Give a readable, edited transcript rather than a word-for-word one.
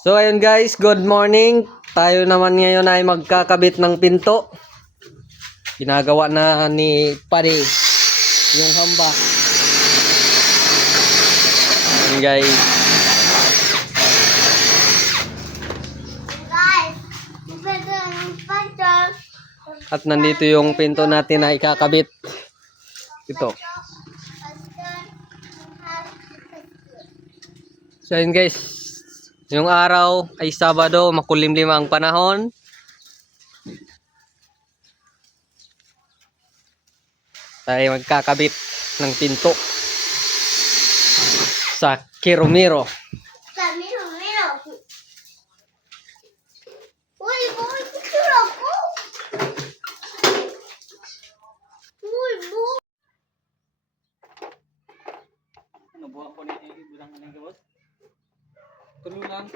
So ayun guys, good morning. Tayo naman ngayon ay magkakabit ng pinto. Ginagawa na ni Pare yung hamba. Ayun guys. At nandito yung pinto natin na ikakabit. Ito. So ayun guys, yung araw ay Sabado, makulimlim ang panahon. Tayo magkakabit ng pinto sa Kirumiro. Uy, bakit picture ako? Uy, Nabuha ko ni bilang ng gawat. Tulo lang.